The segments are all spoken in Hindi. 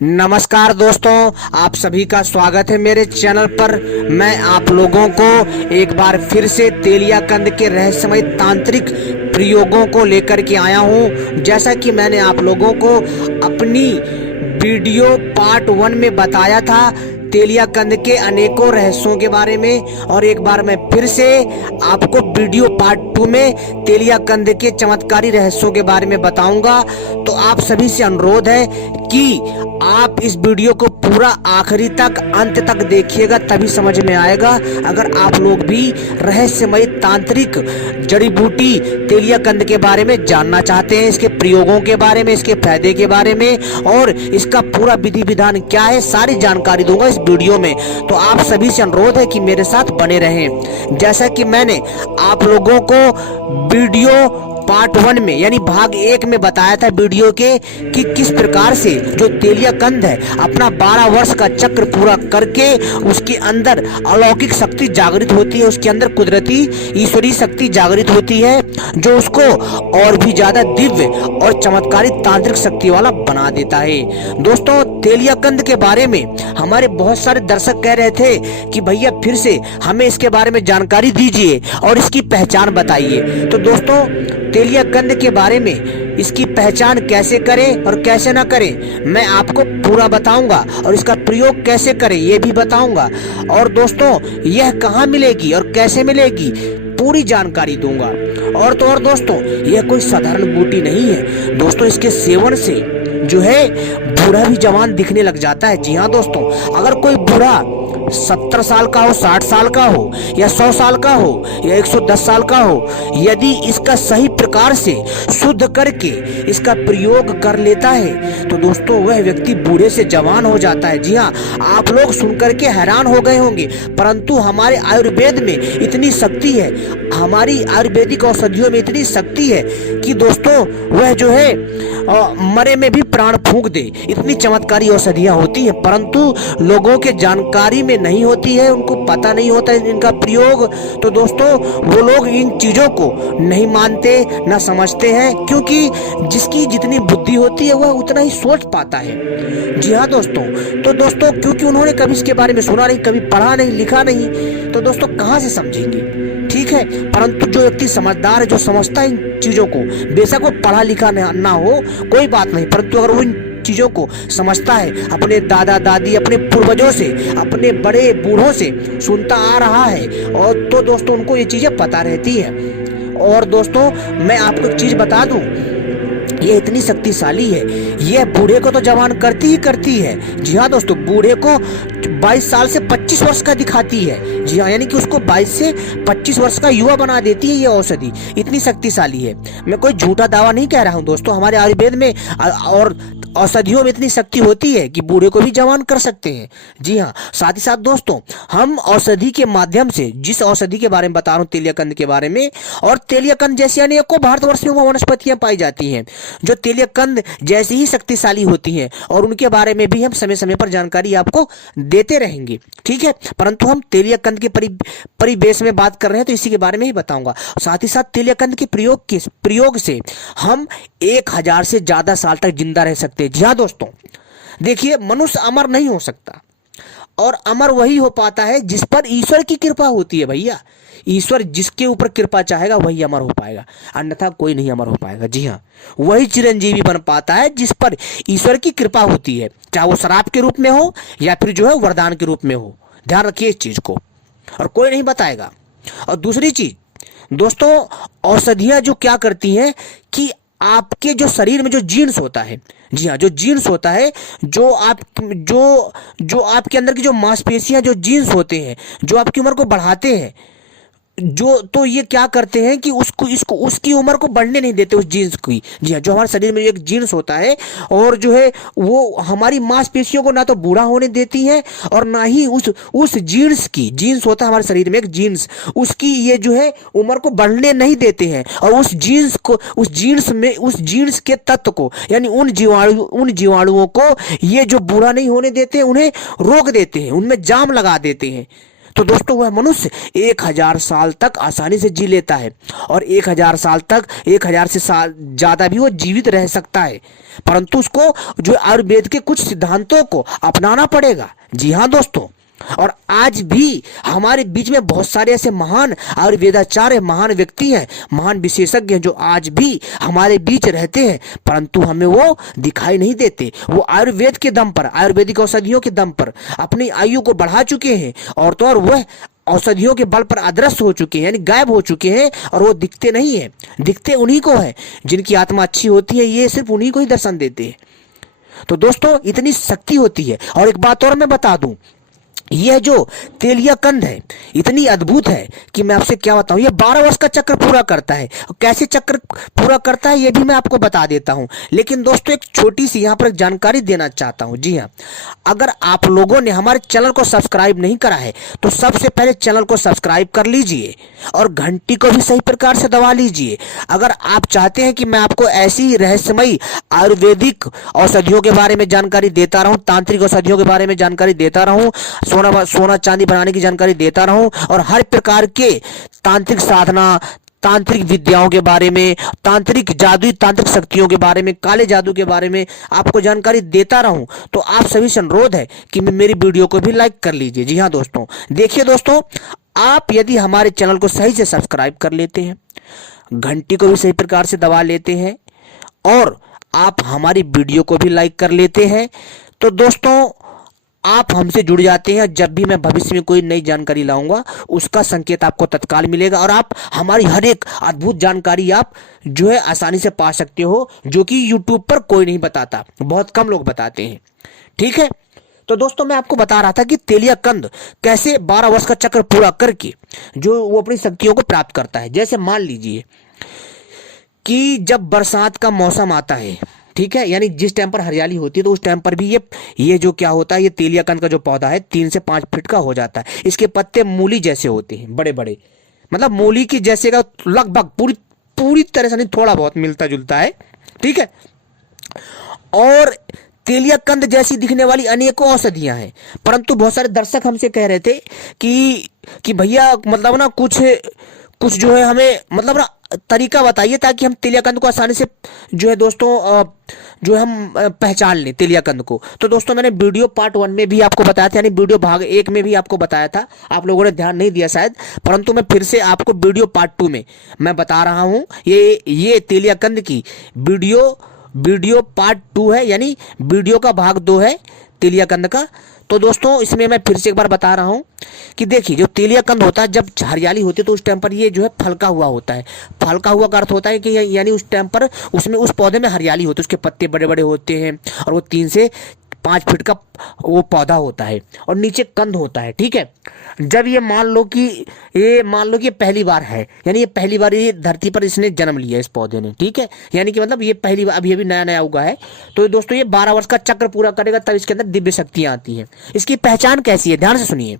नमस्कार दोस्तों, आप सभी का स्वागत है मेरे चैनल पर। मैं आप लोगों को एक बार फिर से तेलियाकंद के रहस्यमय तांत्रिक प्रयोगों को लेकर के आया हूं। जैसा कि मैंने आप लोगों को अपनी वीडियो पार्ट 1 में बताया था तेलियाकंद के अनेकों रहस्यों के बारे में, और एक बार मैं फिर से आपको वीडियो पार्ट 2 में तेलियाकंद के चमत्कारी रहस्यों के बारे में बताऊंगा। तो आप सभी से अनुरोध है कि आप इस वीडियो को पूरा आखिरी तक अंत तक देखिएगा, तभी समझ में आएगा। अगर आप लोग भी रहस्यमय तांत्रिक जड़ी बूटी तेलियाकंद के बारे में जानना चाहते हैं, इसके प्रयोगों के बारे में, इसके फायदे के बारे में और इसका पूरा विधि विधान क्या है, सारी जानकारी दूंगा इस वीडियो में। तो आप सभी से अनुरोध है कि मेरे साथ बने रहें। जैसा कि मैंने आप लोगों को वीडियो पार्ट 1 में यानी भाग 1 में बताया था वीडियो के कि किस प्रकार से जो तेलियाकंद है अपना 12 वर्ष का चक्र पूरा करके उसके अंदर अलौकिक शक्ति जागृत होती है, उसके अंदर कुदरती ईश्वरीय शक्ति जागृत होती है जो उसको और भी ज्यादा दिव्य और चमत्कारी तांत्रिक शक्ति वाला बना देता है। दोस्तों, तेलियाकंद के बारे में हमारे बहुत सारे दर्शक कह रहे थे कि भैया फिर से हमें इसके बारे में जानकारी दीजिए और इसकी पहचान बताइए। तो दोस्तों, तेलियाकंद के बारे में इसकी पहचान कैसे करें और कैसे ना करें मैं आपको पूरा बताऊंगा, और इसका प्रयोग कैसे करें ये भी बताऊंगा। और दोस्तों, यह कहाँ मिलेगी और कैसे मिलेगी पूरी जानकारी दूंगा। और तो और दोस्तों, यह कोई साधारण बूटी नहीं है दोस्तों, इसके सेवन से जो है बूढ़ा भी जवान दिखने लग जाता है। जी हाँ दोस्तों, अगर कोई बूढ़ा 70 साल का हो, 60 साल का हो या 100 साल का हो या 110 साल का हो, यदि इसका सही प्रकार से शुद्ध करके इसका प्रयोग कर लेता है तो दोस्तों वह व्यक्ति बूढ़े से जवान हो जाता है। जी हाँ, आप लोग सुनकर के हैरान हो गए होंगे, परंतु हमारे आयुर्वेद में इतनी शक्ति है, हमारी आयुर्वेदिक औषधियों में इतनी शक्ति है कि दोस्तों वह जो है मरे में भी प्राण फूंक दे, इतनी चमत्कारी औषधियां होती हैं, परंतु लोगों के जानकारी में नहीं होती है, उनको पता नहीं होता है इनका प्रयोग। तो दोस्तों, वो लोग इन चीजों को नहीं मानते ना समझते हैं, क्योंकि जिसकी जितनी बुद्धि होती है वह उतना ही सोच पाता है। जी हाँ दोस्तों, तो दोस्तों क्योंकि उन्होंने कभी इसके बारे में सुना नहीं, कभी पढ़ा नहीं, लिखा नहीं, तो दोस्तों कहाँ से समझेंगे। ठीक है, परंतु जो व्यक्ति समझदार है, जो समझता है इन चीजों को, बेशक वो पढ़ा लिखा ना हो कोई बात नहीं, परंतु अगर वो इन चीजों को समझता है, अपने दादा दादी, अपने पूर्वजों से, अपने बड़े बूढ़ों से सुनता आ रहा है, और तो दोस्तों उनको ये चीजें पता रहती है। और दोस्तों, मैं आपको एक चीज बता दूं, ये इतनी शक्तिशाली है, यह बूढ़े को तो जवान करती ही करती है। जी हाँ दोस्तों, बूढ़े को 22 साल से 25 वर्ष का दिखाती है। जी हाँ, यानी कि उसको 22 से 25 वर्ष का युवा बना देती है ये औषधि, इतनी शक्तिशाली है। मैं कोई झूठा दावा नहीं कह रहा हूँ दोस्तों, हमारे आयुर्वेद में और औषधियों में इतनी शक्ति होती है कि बूढ़े को भी जवान कर सकते हैं। जी हाँ, साथ ही साथ दोस्तों, हम औषधि के माध्यम से, जिस औषधि के बारे में बता रहा हूँ तेलियाकंद के बारे में, और तेलियाकंद जैसी अनेकों भारतवर्ष में वनस्पतियां पाई जाती हैं जो तेलियाकंद जैसी ही शक्तिशाली होती हैं, और उनके बारे में भी हम समय समय पर जानकारी आपको देते रहेंगे। ठीक है, परंतु हम तेलियाकंद के परिवेश में बात कर रहे हैं तो इसी के बारे में ही बताऊंगा। साथ ही साथ तेलियाकंद के प्रयोग से हम 1000 से ज्यादा साल तक जिंदा रह सकते हैं। जी हाँ दोस्तों, देखिए, मनुष्य अमर नहीं हो सकता, और अमर वही हो पाता है जिस पर ईश्वर की कृपा होती है। भैया, ईश्वर जिसके ऊपर कृपा चाहेगा वही अमर हो पाएगा, अन्यथा कोई नहीं अमर हो पाएगा। जी हाँ, वही चिरंजीवी बन पाता है जिस पर ईश्वर की कृपा होती है, चाहे वो श्राप के रूप में हो या फिर जो है वरदान के रूप में हो। ध्यान रखिए इस चीज को, और कोई नहीं बताएगा। और दूसरी चीज दोस्तों, औषधियां जो क्या करती हैं कि आपके जो शरीर में जो जीन्स होता है, जी हाँ, जो जीन्स होता है, जो आपके अंदर की जो मांसपेशियां, जो जीन्स होते हैं, जो आपकी उम्र को बढ़ाते हैं, जो तो ये क्या करते हैं कि उसकी उम्र को बढ़ने नहीं देते उस जीन्स की। जी हाँ, जो हमारे शरीर में एक जीन्स होता है, और जो है वो हमारी मांसपेशियों को ना तो बूढ़ा होने देती है और ना ही उस जीन्स होता है हमारे शरीर में एक जीन्स, उसकी ये जो है उम्र को बढ़ने नहीं देते हैं, और उस जीन्स के तत्व को, यानी उन जीवाणुओं को ये जो बूढ़ा नहीं होने देते हैं, उन्हें रोक देते हैं, उनमें जाम लगा देते हैं। तो दोस्तों वह मनुष्य 1000 साल तक आसानी से जी लेता है और 1000 साल तक 1000 से साल ज्यादा भी वो जीवित रह सकता है, परंतु उसको जो आयुर्वेद के कुछ सिद्धांतों को अपनाना पड़ेगा। जी हाँ दोस्तों, और आज भी हमारे बीच में बहुत सारे ऐसे महान आयुर्वेदाचार्य, महान व्यक्ति हैं, महान विशेषज्ञ हैं जो आज भी हमारे बीच रहते हैं, परंतु हमें वो दिखाई नहीं देते। वो आयुर्वेद के दम पर, आयुर्वेदिक औषधियों के दम पर अपनी आयु को बढ़ा चुके हैं और तो और वह औषधियों के बल पर अदृश्य हो चुके हैं, यानी गायब हो चुके हैं, और वो दिखते नहीं है। दिखते उन्हीं को है जिनकी आत्मा अच्छी होती है, ये सिर्फ उन्हीं को ही दर्शन देते हैं। तो दोस्तों इतनी शक्ति होती है। और एक बात और मैं बता दूं, यह जो तेलिया कंद है इतनी अद्भुत है कि मैं आपसे क्या बताऊं। यह 12 वर्ष का चक्र पूरा करता है। कैसे चक्र पूरा करता है यह भी मैं आपको बता देता हूं, लेकिन दोस्तों एक छोटी सी यहां पर जानकारी देना चाहता हूं। जी हां, अगर आप लोगों ने हमारे चैनल को सब्सक्राइब नहीं करा है तो सबसे पहले चैनल को सब्सक्राइब कर लीजिए और घंटी को भी सही प्रकार से दबा लीजिए। अगर आप चाहते हैं कि मैं आपको ऐसी रहस्यमयी आयुर्वेदिक औषधियों के बारे में जानकारी देता रहूं, तांत्रिक औषधियों के बारे में जानकारी देता रहूं, सोना चांदी बनाने की जानकारी देता रहूं और हर प्रकार के तांत्रिक साधना, तांत्रिक विद्याओं के बारे में, तांत्रिक जादुई तांत्रिक शक्तियों के बारे में, काले जादू के बारे में आपको जानकारी देता रहूं, तो आप सभी से अनुरोध है कि मेरी वीडियो को भी लाइक कर लीजिए। जी हां दोस्तों, देखिए दोस्तों, आप यदि हमारे चैनल को सही से सब्सक्राइब कर लेते हैं, घंटी को भी सही प्रकार से दबा लेते हैं और आप हमारी वीडियो को भी लाइक कर लेते हैं, तो दोस्तों आप हमसे जुड़ जाते हैं। जब भी मैं भविष्य में कोई नई जानकारी लाऊंगा उसका संकेत आपको तत्काल मिलेगा और आप हमारी हर एक अद्भुत जानकारी आप जो है आसानी से पा सकते हो, जो कि यूट्यूब पर कोई नहीं बताता, बहुत कम लोग बताते हैं। ठीक है, तो दोस्तों मैं आपको बता रहा था कि तेलिया कंद कैसे 12 वर्ष का चक्र पूरा करके जो वो अपनी शक्तियों को प्राप्त करता है। जैसे मान लीजिए कि जब बरसात का मौसम आता है, ठीक है, यानी जिस टाइम पर हरियाली होती है तो उस टाइम पर भी ये जो क्या होता है, ये तेलिया कंद का जो पौधा है 3 से 5 फीट का हो जाता है। इसके पत्ते मूली जैसे होते हैं, बड़े बड़े, मतलब मूली की जैसे का लगभग पूरी तरह से नहीं, थोड़ा बहुत मिलता जुलता है। ठीक है, और तेलिया कंद जैसी दिखने वाली अनेकों औषधियां हैं, परंतु बहुत सारे दर्शक हमसे कह रहे थे कि भैया मतलब ना कुछ जो है हमें मतलब ना तरीका बताइए ताकि हम तेलिया कंद को आसानी से जो है दोस्तों जो है हम पहचान लें तेलिया कंद को। तो दोस्तों मैंने वीडियो पार्ट 1 में भी आपको बताया था, यानी वीडियो भाग 1 में भी आपको बताया था, आप लोगों ने ध्यान नहीं दिया शायद, परंतु मैं फिर से आपको वीडियो पार्ट 2 में मैं बता रहा हूं। ये तेलिया कंद की वीडियो पार्ट 2 है, यानी वीडियो का भाग 2 है तेलिया कंद का। तो दोस्तों इसमें मैं फिर से एक बार बता रहा हूं कि देखिए जो तेलिया कंद होता है, जब हरियाली होती है तो उस टाइम पर ये जो है फलका हुआ होता है। फलका हुआ का अर्थ होता है कि यानी उस टाइम पर उसमें उस पौधे में हरियाली होती है, उसके पत्ते बड़े बड़े होते हैं और वो 3 से 5 फीट का वो पौधा होता है और नीचे कंद होता है। ठीक है, जब ये मान लो कि ये पहली बार है, यानी ये पहली बार ये धरती पर इसने जन्म लिया इस पौधे ने। ठीक है, यानी कि मतलब ये पहली बार अभी नया उगा है। तो दोस्तों ये 12 वर्ष का चक्र पूरा करेगा तब इसके अंदर दिव्य शक्तियां आती हैं। इसकी पहचान कैसी है, ध्यान से सुनिए।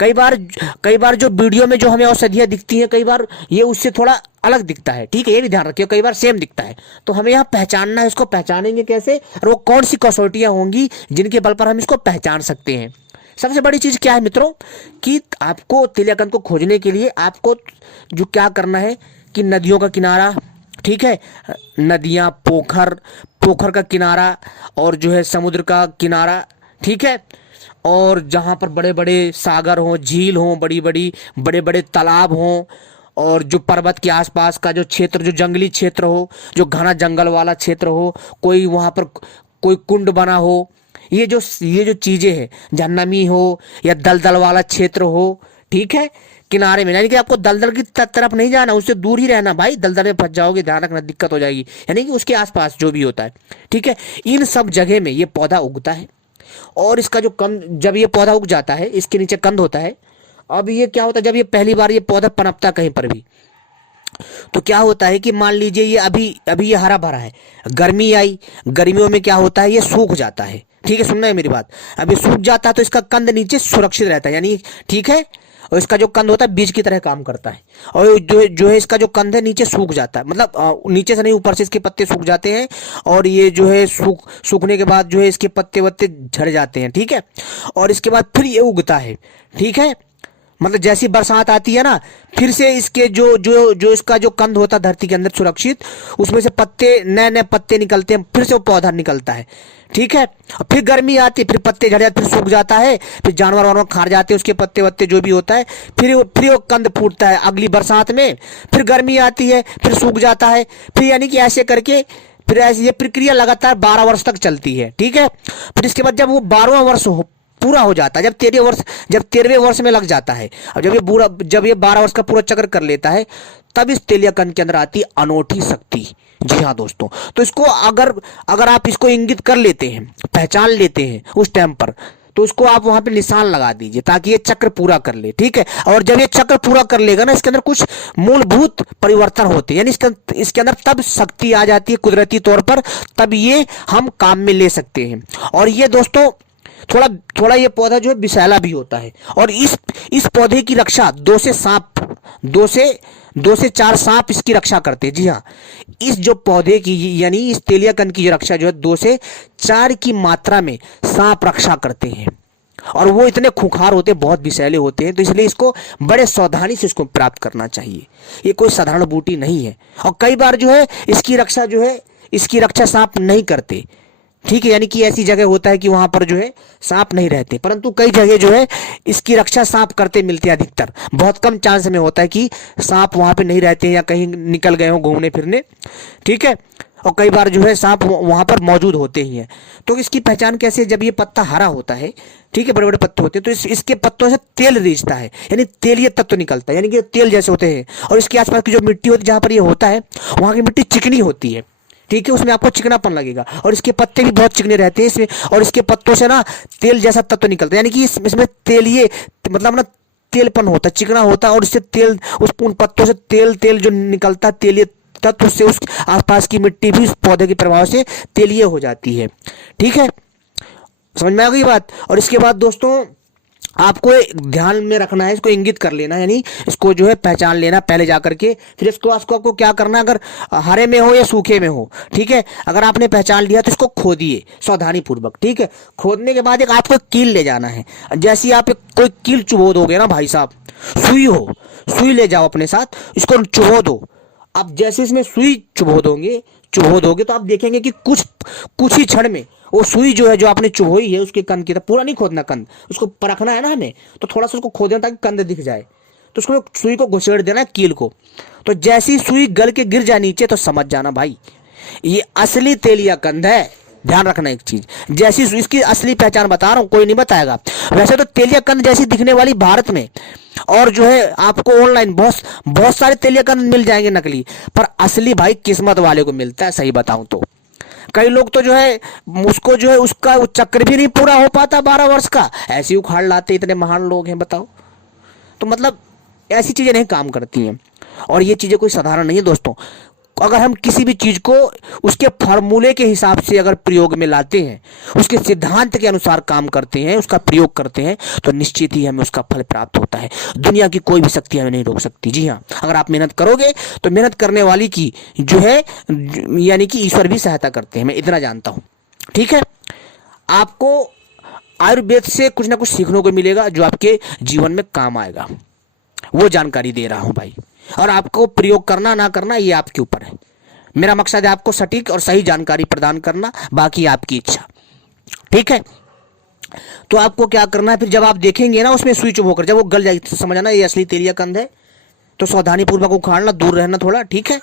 कई बार जो वीडियो में जो हमें औषधियां दिखती हैं, कई बार ये उससे थोड़ा अलग दिखता है। ठीक है, ये भी ध्यान रखिए, कई बार सेम दिखता है। तो हमें यहाँ पहचानना है, इसको पहचानेंगे कैसे और वो कौन सी कसौटियां होंगी जिनके बल पर हम इसको पहचान सकते हैं। सबसे बड़ी चीज क्या है मित्रों, कि आपको तेलिया कंद को खोजने के लिए आपको जो क्या करना है कि नदियों का किनारा, ठीक है, नदियां, पोखर का किनारा और जो है समुद्र का किनारा, ठीक है, और जहां पर बड़े बड़े सागर हों, झील हों, बड़े बड़े तालाब हों, और जो पर्वत के आसपास का जो क्षेत्र, जो जंगली क्षेत्र हो, जो घना जंगल वाला क्षेत्र हो, कोई वहां पर कोई कुंड बना हो, ये जो चीजें हैं, जहाँ नमी हो या दलदल वाला क्षेत्र हो, ठीक है, किनारे में, यानी कि आपको दलदल की तरफ नहीं जाना, उससे दूर ही रहना भाई, दलदल में फंस जाओगे, ध्यान रखना, दिक्कत हो जाएगी। यानी कि उसके आसपास जो भी होता है, ठीक है, इन सब जगह में ये पौधा उगता है। और इसका जो कंद, जब ये पौधा उग जाता है, इसके नीचे कंद होता है। अब ये क्या होता है, जब ये पहली बार ये पौधा पनपता कहीं पर भी, तो क्या होता है कि मान लीजिए ये अभी ये हरा भरा है, गर्मी आई, गर्मियों में क्या होता है, ये सूख जाता है। ठीक है, सुनना है मेरी बात, अब ये सूख जाता है तो इसका कंद नीचे सुरक्षित रहता है, यानी ठीक है, और इसका जो कंद होता है बीज की तरह काम करता है। और जो है इसका जो कंद है नीचे सूख जाता है, मतलब नीचे से नहीं, ऊपर से इसके पत्ते सूख जाते हैं और ये जो है सूखने के बाद जो है इसके पत्ते वत्ते झड़ जाते हैं। ठीक है, और इसके बाद फिर ये उगता है। ठीक है, मतलब जैसी बरसात आती है ना, फिर से इसके जो जो जो इसका जो कंद होता है धरती के अंदर सुरक्षित, उसमें से पत्ते, नए नए पत्ते निकलते हैं, फिर से वो पौधा निकलता है। ठीक है, फिर गर्मी आती है, फिर पत्ते झड़ जाते, फिर सूख जाता है, फिर जानवर वानवर खा जाते हैं उसके पत्ते वत्ते जो भी होता है, फिर वो कंद फूटता है अगली बरसात में। फिर गर्मी आती है, फिर सूख जाता है, फिर यानी कि ऐसे करके फिर ऐसी ये प्रक्रिया लगातार 12 वर्ष तक चलती है। ठीक है, फिर इसके बाद जब वो 12वां वर्ष पूरा हो जाता है, जब 13वें वर्ष में लग जाता है, अब जब ये 12 वर्ष का पूरा चक्र कर लेता है, तब इस तेलिया कंद के अंदर आती है अनोखी शक्ति। जी हाँ दोस्तों, तो इसको अगर आप इसको इंगित कर लेते हैं, पहचान लेते हैं उस टाइम पर, तो उसको आप वहां पे निशान लगा दीजिए ताकि ये चक्र पूरा कर ले। ठीक है, और जब ये चक्र पूरा कर लेगा ना, इसके अंदर कुछ मूलभूत परिवर्तन होते हैं, यानी इसके अंदर तब शक्ति आ जाती है कुदरती तौर पर, तब ये हम काम में ले सकते हैं। और ये दोस्तों थोड़ा ये पौधा जो है विषैला भी होता है, और इस पौधे की रक्षा दो से चार सांप इसकी रक्षा करते हैं। जी हाँ, इस जो पौधे की यानी इस तेलिया कंद की रक्षा जो है 2 से 4 की मात्रा में सांप रक्षा करते हैं, और वो इतने खूंखार होते हैं, बहुत विषैले होते हैं, तो इसलिए इसको बड़े सावधानी से इसको प्राप्त करना चाहिए। ये कोई साधारण बूटी नहीं है, और कई बार जो है इसकी रक्षा सांप नहीं करते। ठीक है, यानी कि ऐसी जगह होता है कि वहां पर जो है सांप नहीं रहते, परंतु कई जगह जो है इसकी रक्षा सांप करते मिलते हैं। अधिकतर बहुत कम चांस में होता है कि सांप वहां पे नहीं रहते हैं या कहीं निकल गए हो घूमने फिरने। ठीक है, और कई बार जो है सांप वहां पर मौजूद होते ही हैं। तो इसकी पहचान कैसे? जब ये पत्ता हरा होता है, ठीक है, बड़े बड़े पत्ते होते हैं, तो इसके पत्तों से तेल रिसता है, यानी तेलीय तत्व निकलता है, यानी कि तेल जैसे होते हैं। और इसके आसपास की जो मिट्टी होती है जहां पर ये होता है, वहां की मिट्टी चिकनी होती है। ठीक है, उसमें आपको चिकनापन लगेगा, और इसके पत्ते भी बहुत चिकने रहते हैं इसमें, और इसके पत्तों से ना तेल जैसा तत्व निकलता है, यानी कि इसमें तेलीय मतलब ना तेलपन होता है, चिकना होता है, और इससे तेल उन पत्तों से तेल जो निकलता है तेलीय तत्व, उससे उस आसपास की मिट्टी भी उस पौधे के प्रभाव से तेलीय हो जाती है। ठीक है, समझ में आ गई बात। और इसके बाद दोस्तों आपको ध्यान में रखना है, इसको इंगित कर लेना, यानी इसको जो है पहचान लेना पहले जाकर के, फिर इसको आपको क्या करना है, अगर हरे में हो या सूखे में हो, ठीक है, अगर आपने पहचान लिया तो इसको खोदिए सावधानी पूर्वक। ठीक है, खोदने के बाद एक आपको कील ले जाना है। जैसे आप कोई कील चुभो दोगे ना भाई साहब, सुई ले जाओ अपने साथ, इसको चुभो दो। अब जैसे इसमें सुई चुभो दोगे तो आप देखेंगे कि कुछ ही क्षण में वो सुई जो है, जो आपने चुभोई है उसके कंद की, तो पूरा नहीं खोदना कंद, उसको परखना है ना हमें, तो थोड़ा सा उसको खोद देना ताकि कंद दिख जाए, तो उसको सुई को घुसेड़ देना है कील को। तो जैसी सुई गल के गिर जाए नीचे, तो समझ जाना भाई ये असली तेलिया कंद है। ध्यान रखना एक चीज, जैसी इसकी असली पहचान बता रहा हूं, कोई नहीं बताएगा। वैसे तो तेलिया कंद जैसी दिखने वाली भारत में और जो है आपको ऑनलाइन बहुत सारे तेलिया कंद मिल जाएंगे नकली, पर असली भाई किस्मत वाले को मिलता है। सही बताऊं तो कई लोग तो जो है उसको जो है उसका चक्र भी नहीं पूरा हो पाता 12 वर्ष का, ऐसे ही उखाड़ लाते, इतने महान लोग हैं बताओ। तो मतलब ऐसी चीजें नहीं काम करती हैं, और ये चीजें कोई साधारण नहीं है दोस्तों। अगर हम किसी भी चीज को उसके फॉर्मूले के हिसाब से अगर प्रयोग में लाते हैं, उसके सिद्धांत के अनुसार काम करते हैं, उसका प्रयोग करते हैं, तो निश्चित ही हमें उसका फल प्राप्त होता है। दुनिया की कोई भी शक्ति हमें नहीं रोक सकती। जी हाँ, अगर आप मेहनत करोगे तो मेहनत करने वाली की जो है यानी कि ईश्वर भी सहायता करते हैं, मैं इतना जानता हूं। ठीक है, आपको आयुर्वेद से कुछ ना कुछ सीखने को मिलेगा जो आपके जीवन में काम आएगा, वो जानकारी दे रहा हूं भाई। और आपको प्रयोग करना ना करना ये आपके ऊपर है। मेरा मकसद है आपको सटीक और सही जानकारी प्रदान करना, बाकी आपकी इच्छा। ठीक है, तो आपको क्या करना है, फिर जब आप देखेंगे ना उसमें सुई चुभ होकर जब वो गल जाएगी, तो समझना ये असली तेलिया कंद है। तो सावधानी पूर्वक उखाड़ना, दूर रहना थोड़ा। ठीक है,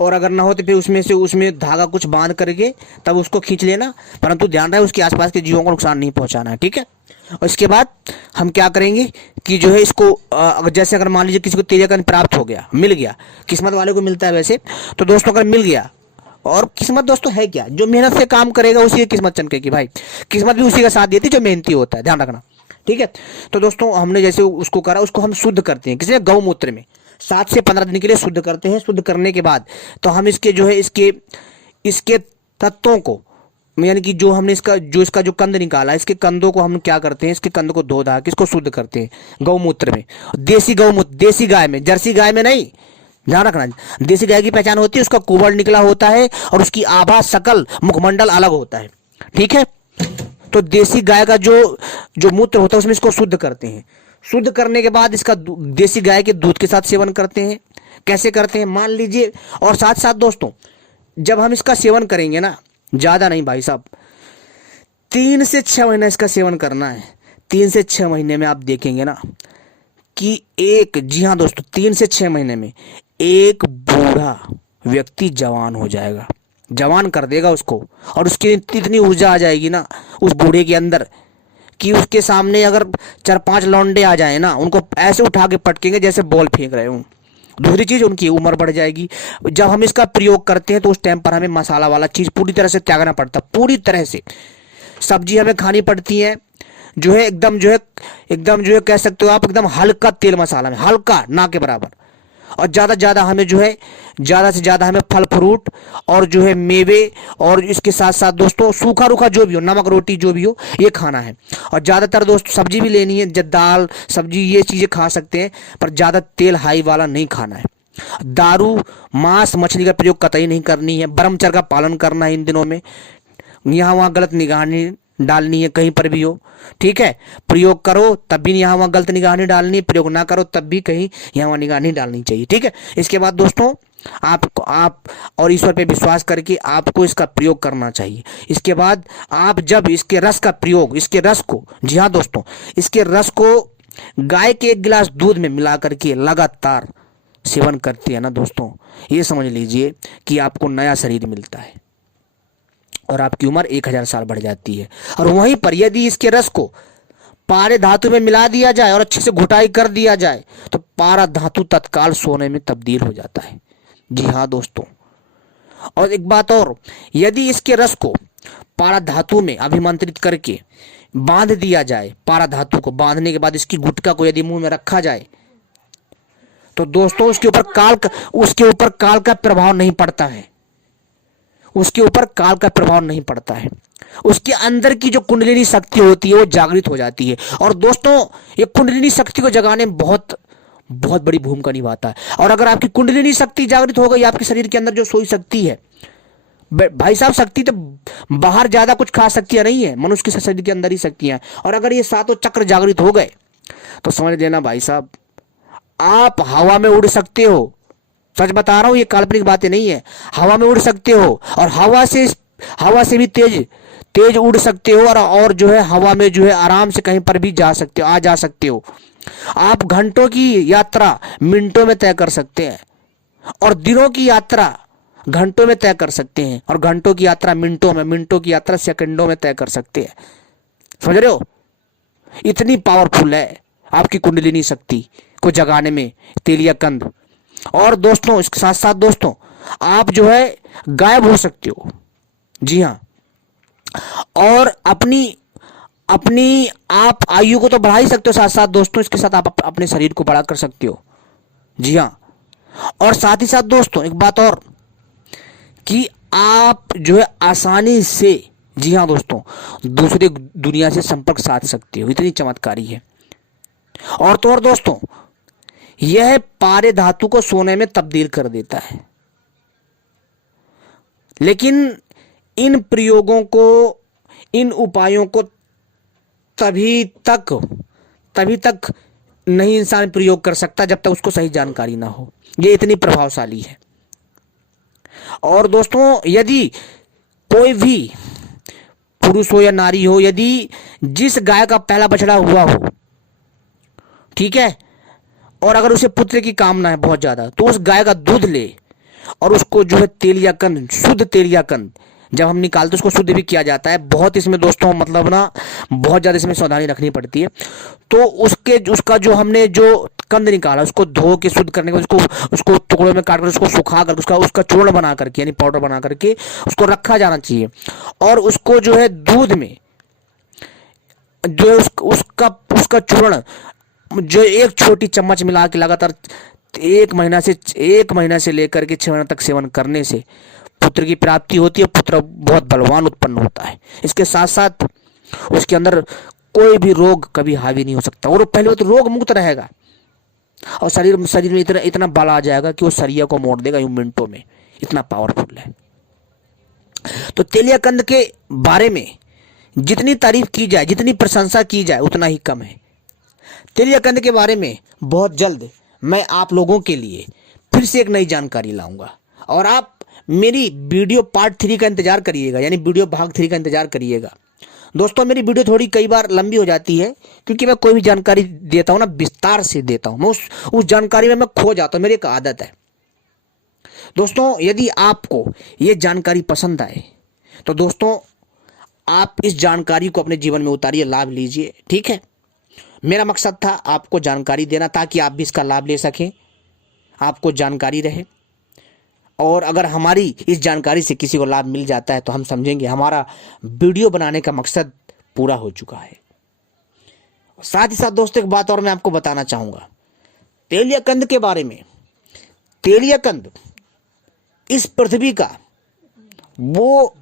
और अगर ना हो तो फिर उसमें धागा कुछ बांध करके तब उसको खींच लेना, परंतु ध्यान रहे उसके आसपास के जीवों को नुकसान नहीं पहुंचाना है। ठीक है, और इसके बाद हम क्या करेंगे कि जो है इसको जैसे अगर मान लीजिए किसी को तेलिया कंद प्राप्त हो गया, मिल गया, किस्मत वाले को मिलता है वैसे तो दोस्तों, अगर मिल गया, और किस्मत दोस्तों है क्या, जो मेहनत से काम करेगा उसी की किस्मत चमकेगी भाई। किस्मत भी उसी का साथ देती है जो मेहनती होता है, ध्यान रखना। ठीक है, तो दोस्तों हमने जैसे उसको करा, उसको हम शुद्ध करते हैं किसी गौमूत्र में 7 से 15 दिन के लिए शुद्ध करते हैं। शुद्ध करने के बाद तो हम इसके जो है इसके तत्वों को, यानी कि जो हमने इसका जो कंद निकाला, इसके कंदों को हम क्या करते हैं, इसके कंद को धो धा के इसको शुद्ध करते हैं गौमूत्र में। देसी गौमूत्र, देसी गाय में, जर्सी गाय में नहीं, ध्यान रखना। देसी गाय की पहचान होती है उसका कुबड़ निकला होता है और उसकी आभा, शकल, मुखमंडल अलग होता है। ठीक है, तो देसी गाय का जो मूत्र होता है उसमें इसको शुद्ध करते हैं। शुद्ध करने के बाद इसका देसी गाय के दूध के साथ सेवन करते हैं। कैसे करते हैं मान लीजिए। और साथ साथ दोस्तों जब हम इसका सेवन करेंगे ना, ज्यादा नहीं भाई साहब, 3 से 6 महीना इसका सेवन करना है। 3 से 6 महीने में आप देखेंगे ना कि जी हाँ दोस्तों, 3 से 6 महीने में एक बूढ़ा व्यक्ति जवान हो जाएगा, जवान कर देगा उसको। और उसकी इतनी ऊर्जा आ जाएगी ना उस बूढ़े के अंदर कि उसके सामने अगर 4-5 लौंडे आ जाए ना, उनको ऐसे उठा के पटकेंगे जैसे बॉल फेंक रहे हूँ। दूसरी चीज, उनकी उम्र बढ़ जाएगी। जब हम इसका प्रयोग करते हैं तो उस टाइम पर हमें मसाला वाला चीज पूरी तरह से त्यागना पड़ता है, पूरी तरह से। सब्जी हमें खानी पड़ती है जो है एकदम जो है कह सकते हो आप एकदम हल्का तेल मसाला में, हल्का ना के बराबर। और ज्यादा हमें जो है ज्यादा से ज्यादा हमें फल फ्रूट और जो है मेवे, और इसके साथ साथ दोस्तों सूखा रूखा जो भी हो, नमक रोटी जो भी हो, ये खाना है। और ज्यादातर दोस्तों सब्जी भी लेनी है, दाल सब्जी ये चीजें खा सकते हैं, पर ज्यादा तेल हाई वाला नहीं खाना है। दारू मांस मछली का प्रयोग कतई नहीं करनी है। ब्रह्मचर्य का पालन करना है इन दिनों में। यहाँ वहाँ गलत निगाह नहीं डालनी है कहीं पर भी हो, ठीक है। प्रयोग करो तब भी यहाँ वहाँ गलत निगाह नहीं डालनी है, प्रयोग ना करो तब भी कहीं यहाँ वहाँ निगाह नहीं डालनी चाहिए, ठीक है। इसके बाद दोस्तों आप और ईश्वर पे विश्वास करके आपको इसका प्रयोग करना चाहिए। इसके बाद आप जब इसके रस का प्रयोग, इसके रस को, जी हाँ दोस्तों, इसके रस को गाय के 1 गिलास दूध में मिला करके लगातार सेवन करते हैं ना दोस्तों, ये समझ लीजिए कि आपको नया शरीर मिलता है और आपकी उम्र 1000 साल बढ़ जाती है। और वहीं पर यदि इसके रस को पारे धातु में मिला दिया जाए और अच्छे से घुटाई कर दिया जाए तो पारा धातु तत्काल सोने में तब्दील हो जाता है। जी हाँ दोस्तों, और एक बात और, यदि इसके रस को पारा धातु में अभिमंत्रित करके बांध दिया जाए, पारा धातु को बांधने के बाद इसकी गुटका को यदि मुंह में रखा जाए तो दोस्तों उसके ऊपर काल का प्रभाव नहीं पड़ता है, उसके ऊपर काल का प्रभाव नहीं पड़ता है। उसके अंदर की जो कुंडलिनी शक्ति होती है वो जागृत हो जाती है। और दोस्तों ये कुंडलिनी शक्ति को जगाने में बहुत बड़ी भूमिका निभाता है। और अगर आपकी कुंडलिनी शक्ति जागृत हो गई, आपके शरीर के अंदर जो सोई शक्ति है, भाई साहब शक्ति तो बाहर ज्यादा कुछ खा शक्तियां नहीं है, मनुष्य के शरीर के अंदर ही शक्तियां हैं। और अगर ये 7 चक्र जागृत हो गए तो समझ लेना भाई साहब, आप हवा में उड़ सकते हो। सच बता रहा हूं, ये काल्पनिक बातें नहीं है। हवा में उड़ सकते हो और हवा से भी तेज उड़ सकते हो। और जो है हवा में जो है आराम से कहीं पर भी जा सकते हो। आप घंटों की यात्रा मिनटों में तय कर सकते हैं और दिनों की यात्रा घंटों में तय कर सकते हैं और घंटों की यात्रा मिनटों में, मिनटों की यात्रा सेकंडों में तय कर सकते हैं। समझ रहे हो, इतनी पावरफुल है आपकी कुंडलिनी शक्ति को जगाने में तेलिया कंद। और दोस्तों इसके साथ साथ दोस्तों आप जो है गायब हो सकते हो, जी हाँ। और अपनी आप आयु को तो बढ़ा ही सकते हो, साथ साथ दोस्तों इसके साथ आप अपने शरीर को बड़ा कर सकते हो, जी हाँ। और साथ ही साथ दोस्तों एक बात और कि आप जो है आसानी से, जी हाँ दोस्तों, दूसरे दुनिया से संपर्क साध सकते हो, इतनी चमत्कारी है। और तो और दोस्तों यह पारे धातु को सोने में तब्दील कर देता है। लेकिन इन प्रयोगों को, इन उपायों को तभी तक नहीं इंसान प्रयोग कर सकता जब तक उसको सही जानकारी ना हो। ये इतनी प्रभावशाली है। और दोस्तों यदि कोई भी पुरुष हो या नारी हो, यदि जिस गाय का पहला बछड़ा हुआ हो, ठीक है, और अगर उसे पुत्र की कामना है बहुत ज्यादा, तो उस गाय का दूध ले और उसको जो है तेलिया कंद, शुद्ध तेलिया कंद जब हम निकालते उसको शुद्ध भी किया जाता है। बहुत इसमें दोस्तों मतलब ना बहुत ज्यादा इसमें सावधानी रखनी पड़ती है। तो उसका जो हमने जो कंद निकाला उसको धो के शुद्ध करने के बाद उसको टुकड़ों में काट कर उसको सुखा कर उसका चूर्ण बना करके यानी पाउडर बना करके उसको रखा जाना चाहिए। और उसको जो है दूध में जो उसका चूर्ण जो 1 छोटी चम्मच मिला के लगातार 1 महीना से लेकर के 6 महीने तक सेवन करने से पुत्र की प्राप्ति होती है। पुत्र बहुत बलवान उत्पन्न होता है। इसके साथ साथ उसके अंदर कोई भी रोग कभी हावी नहीं हो सकता और पहले तो रोग मुक्त रहेगा और शरीर में इतना बल आ जाएगा कि वो शरीर को मोड़ देगा यूं मिनटों में, इतना पावरफुल है। तो तेलिया कंद के बारे में जितनी तारीफ की जाए, जितनी प्रशंसा की जाए उतना ही कम है। तेलिया कंद के बारे में बहुत जल्द मैं आप लोगों के लिए फिर से एक नई जानकारी लाऊंगा और आप मेरी वीडियो पार्ट 3 का इंतजार करिएगा, यानी वीडियो भाग 3 का इंतजार करिएगा। दोस्तों मेरी वीडियो थोड़ी कई बार लंबी हो जाती है क्योंकि मैं कोई भी जानकारी देता हूं ना विस्तार से देता हूं, मैं उस जानकारी में मैं खो जाता हूं, मेरी एक आदत है। दोस्तों यदि आपको ये जानकारी पसंद आए तो दोस्तों आप इस जानकारी को अपने जीवन में उतारिए, लाभ लीजिए, ठीक है। मेरा मकसद था आपको जानकारी देना ताकि आप भी इसका लाभ ले सकें, आपको जानकारी रहे। और अगर हमारी इस जानकारी से किसी को लाभ मिल जाता है तो हम समझेंगे हमारा वीडियो बनाने का मकसद पूरा हो चुका है। साथ ही साथ दोस्तों एक बात और मैं आपको बताना चाहूँगा तेलिया कंद के बारे में। तेलिया कंद इस पृथ्वी का वो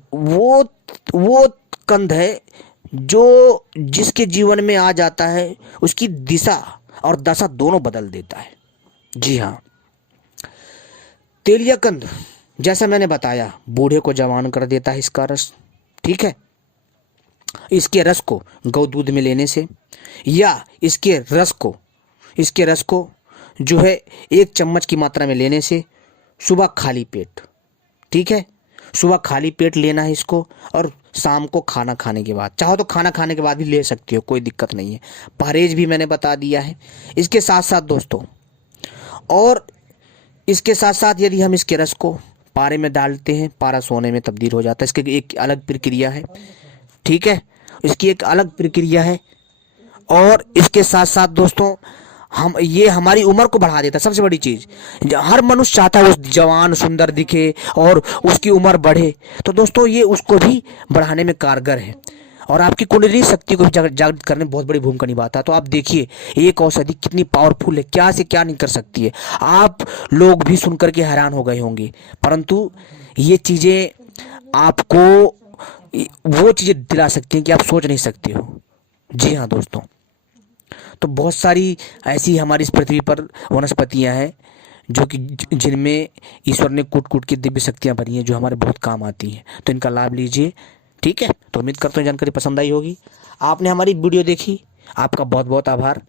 कंद है जो जिसके जीवन में आ जाता है उसकी दिशा और दशा दोनों बदल देता है। जी हाँ, तेलिया कंद जैसा मैंने बताया बूढ़े को जवान कर देता है इसका रस, ठीक है। इसके रस को गौ दूध में लेने से या इसके रस को जो है 1 चम्मच की मात्रा में लेने से सुबह खाली पेट, ठीक है, सुबह खाली पेट लेना है इसको और शाम को खाना खाने के बाद, चाहो तो खाना खाने के बाद भी ले सकते हो, कोई दिक्कत नहीं है। परहेज भी मैंने बता दिया है। इसके साथ साथ दोस्तों और इसके साथ साथ यदि हम इसके रस को पारे में डालते हैं, पारा सोने में तब्दील हो जाता है। इसकी एक अलग प्रक्रिया है, ठीक है, इसकी एक अलग प्रक्रिया है। और इसके साथ साथ दोस्तों ये हमारी उम्र को बढ़ा देता है। सबसे बड़ी चीज, हर मनुष्य चाहता है वो जवान सुंदर दिखे और उसकी उम्र बढ़े, तो दोस्तों ये उसको भी बढ़ाने में कारगर है और आपकी कुंडली शक्ति को भी जागृत करने में बहुत बड़ी भूमिका निभाता है। तो आप देखिए एक औषधि कितनी पावरफुल है, क्या से क्या नहीं कर सकती है। आप लोग भी सुनकर के हैरान हो गए होंगे, परंतु ये चीजें आपको वो चीजें दिला सकती हैं कि आप सोच नहीं सकते हो। जी हाँ दोस्तों, तो बहुत सारी ऐसी हमारी इस पृथ्वी पर वनस्पतियां हैं जो कि जिनमें ईश्वर ने कूट कूट की दिव्य शक्तियां भरी हैं जो हमारे बहुत काम आती हैं। तो इनका लाभ लीजिए, ठीक है। तो उम्मीद करता हूँ जानकारी पसंद आई होगी। आपने हमारी वीडियो देखी, आपका बहुत बहुत आभार।